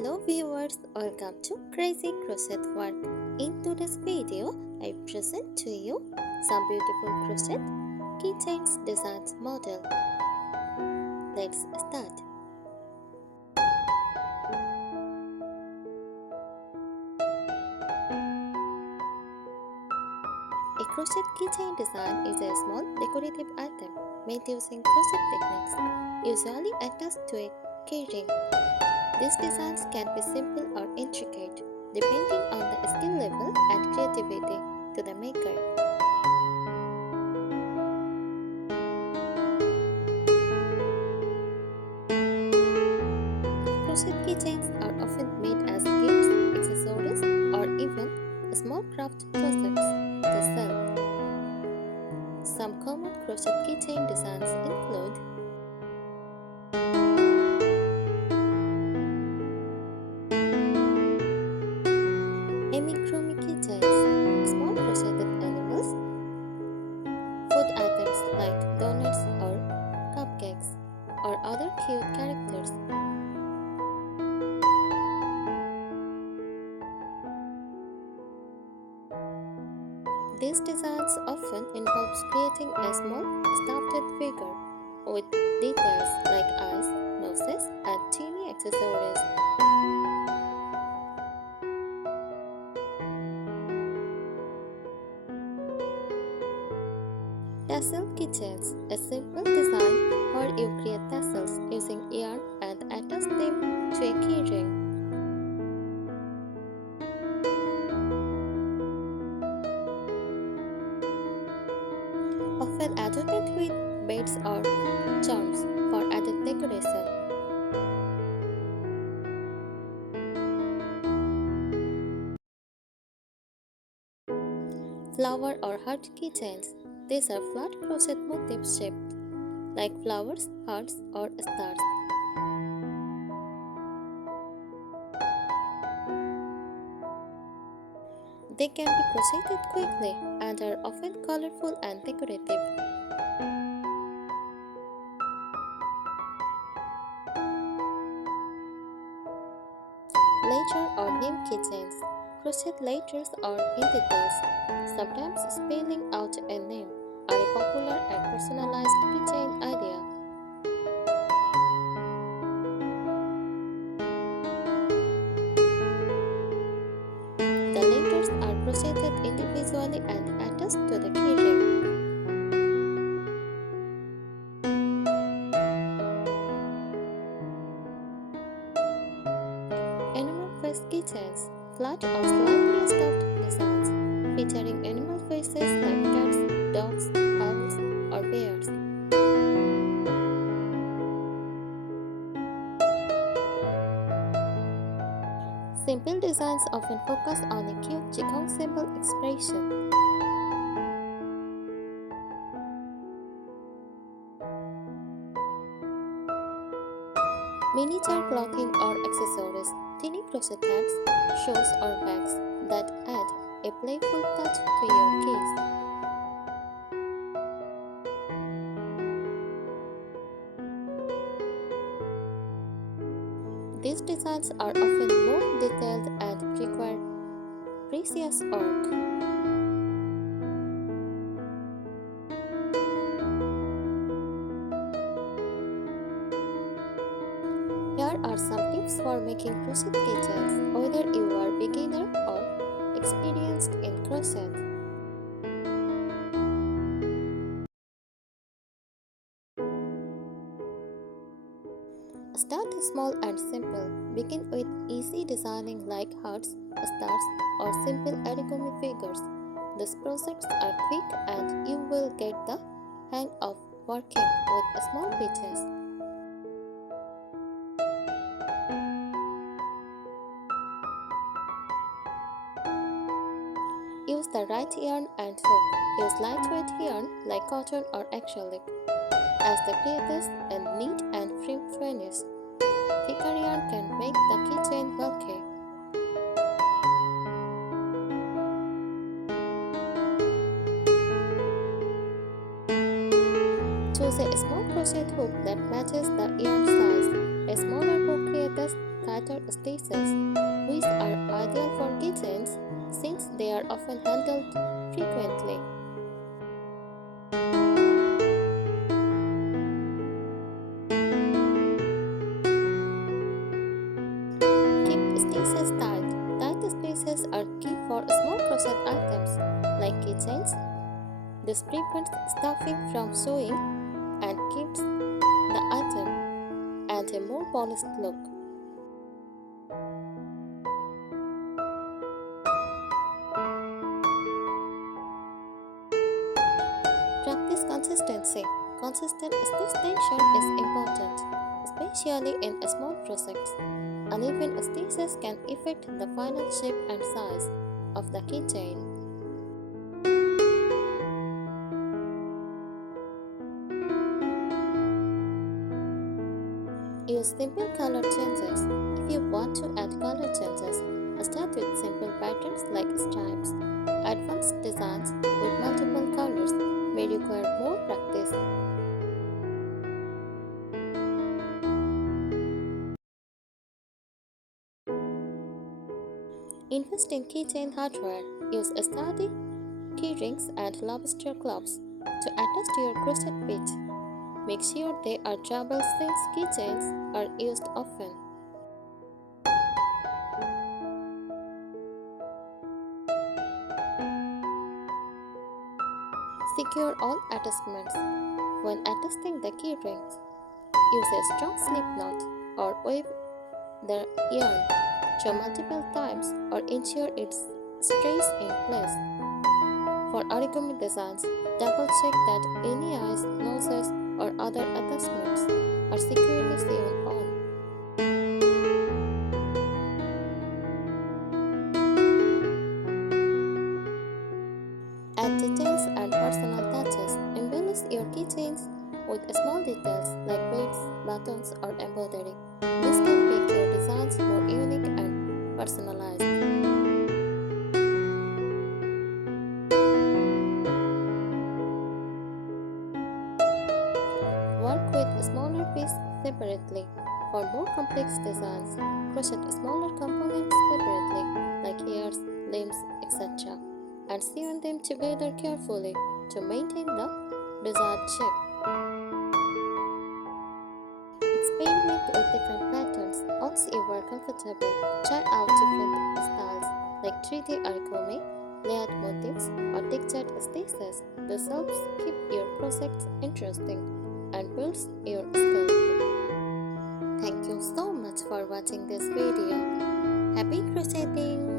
Hello viewers, welcome to Crazy Crochet Work. In today's video, I present to you some beautiful crochet keychains designs model. Let's start. A crochet keychain design is a small decorative item made using crochet techniques, usually attached to a keyring. These designs can be simple or intricate, depending on the skill level and creativity to the maker. Crochet keychains are often made as gifts, accessories, or even small craft projects to sell. Some common crochet keychain designs include amigurumi keychains, small crocheted animals, food items like donuts or cupcakes, or other cute characters. These designs often involve creating a small stuffed figure with details like eyes, noses, and teeny accessories. Tassel keychains, a simple design where you create tassels using yarn and attach them to a keyring. Often adorned with beads or charms for added decoration. Flower or heart keychains. These are flat crochet motifs shaped like flowers, hearts, or stars. They can be crocheted quickly and are often colorful and decorative. Letter or name keychains. Crochet letters or initials, sometimes spelling out a name, are a popular and personalized keychain idea. The letters are crocheted individually and attached to the keyring. Animal face keychains, flat or slightly stuffed designs featuring animal faces like cats, dogs, owls, or bears. Simple designs often focus on a cute chicken symbol expression. Miniature clothing or accessories, tiny crochet tags, shoes or bags that add a playful touch to your keys. These designs are often more detailed and require precious work. Here are some tips for making crochet keychains, whether you are beginner or experienced in crochet. Start small and simple. Begin with easy designing like hearts, stars, or simple origami figures. These projects are quick and you will get the hang of working with small pieces. Use the right yarn and hook. Use lightweight yarn like cotton or acrylic as the creates a neat and firm finish. Thicker yarn can make the keychain bulky. Choose a small crochet hook that matches the yarn size. A smaller hook creates tighter stitches stitches, which are ideal for keychains since they are often handled frequently. Keep stitches tight. Tight spaces are key for small crochet items like keychains. This prevents stuffing from showing and keeps the item and a more polished look. Practice consistency. Consistent stitch tension is important, especially in small projects. Uneven stitches can affect the final shape and size of the keychain. Use simple color changes. If you want to add color changes, start with simple patterns like stripes. Advanced designs with multiple colors may require more practice. Invest in keychain hardware. Use sturdy key rings and lobster claws to attach to your crochet bit. Make sure they are durable since keychains are used often. Secure all attachments. When adjusting the key rings, use a strong slip knot or weave the yarn through multiple times or ensure it stays in place. For origami designs, double check that any eyes, noses, or other attachments are securely sewn on. Add details and personal touches. Embellish your keychains with small details like beads, buttons, or embroidery. This can make your designs more unique and personalized. Work with smaller pieces separately. For more complex designs, crochet smaller components separately, like ears, limbs, etc., and sew them together carefully to maintain the desired shape. Experiment with different patterns. Once you are comfortable, try out different styles like 3D origami, layered motifs, or textured stitches. This helps keep your projects interesting and builds your skill. Thank you so much for watching this video. Happy crocheting!